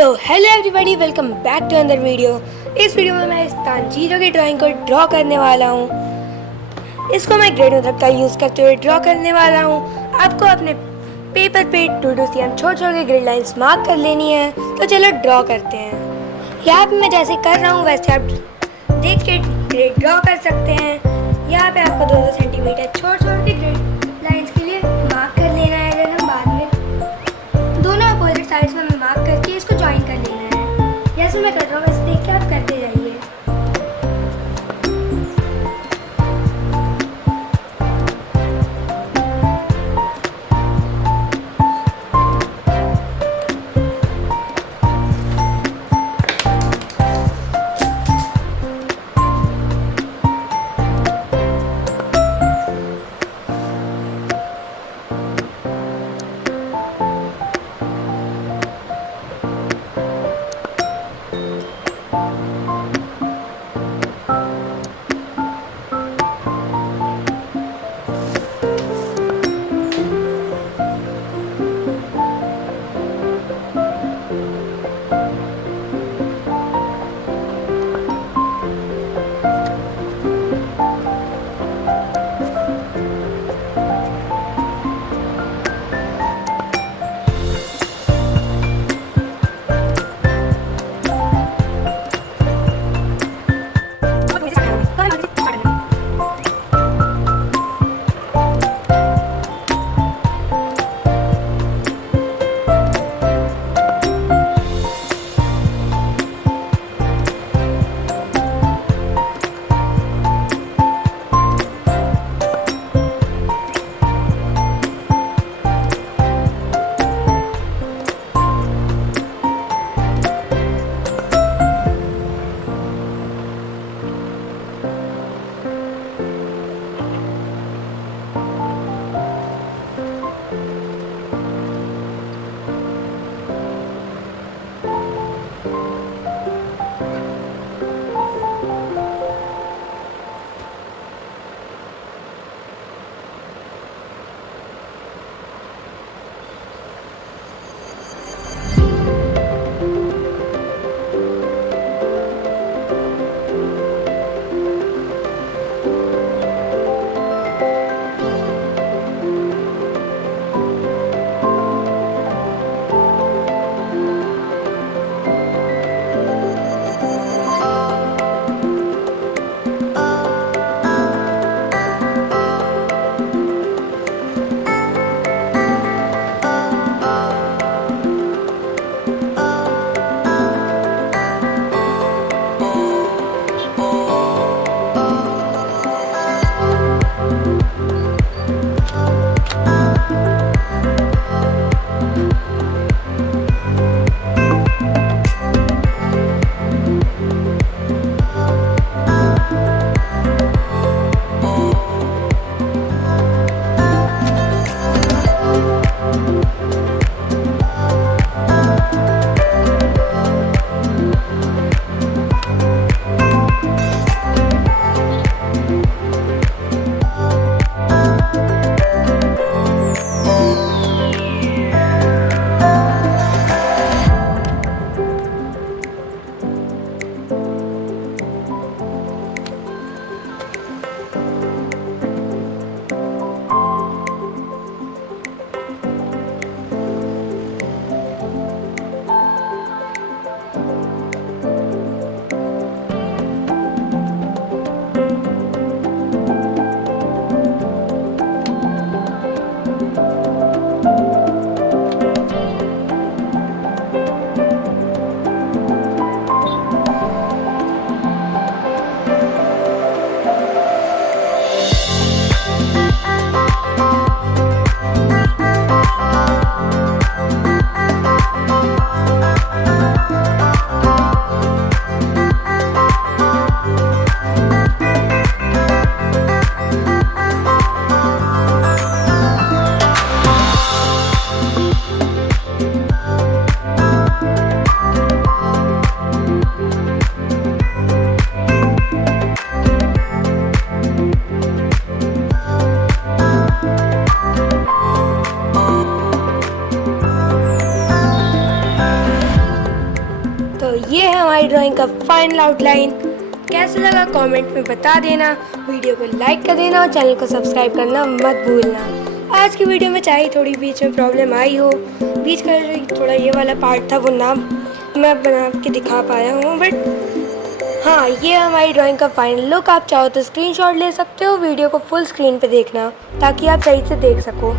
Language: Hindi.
So hello everybody, welcome back to another video. इस वीडियो में मैं इस तांजीरो की ड्राइंग को ड्रॉ करने वाला हूँ। इसको मैं ग्रेड मुद्रक का यूज़ करते हुए ड्रॉ करने वाला हूँ। आपको अपने पेपर पे छोटे छोटे ग्रिड लाइंस मार्क कर लेनी है। तो चलो ड्रॉ करते हैं। यहाँ पे मैं जैसे कर रहा हूँ वैसे आप देख के ग्रिड ड्रॉ कर सकते हैं। यहाँ पे आपको 2-2 सेंटीमीटर छोटे के ग्रिड लाइंस के लिए मार्क कर लेना है। अगर हम बाद में दोनों अपोजिट साइड्स में मार्क करके इसको ज्वाइन कर लेना है। जैसे मैं कर रहा हूँ वैसे देख के आप करते जाइए। ये है हमारी ड्राइंग का फाइनल आउटलाइन। कैसा लगा कमेंट में बता देना, वीडियो को लाइक कर देना और चैनल को सब्सक्राइब करना मत भूलना। आज की वीडियो में चाहे थोड़ी बीच में प्रॉब्लम आई हो, बीच का थोड़ा ये वाला पार्ट था वो ना मैं बना के दिखा पाया हूँ, बट हाँ ये हमारी ड्राइंग का फाइनल लुक। आप चाहो तो स्क्रीनशॉट ले सकते हो, वीडियो को फुल स्क्रीन पे देखना ताकि आप सही से देख सको।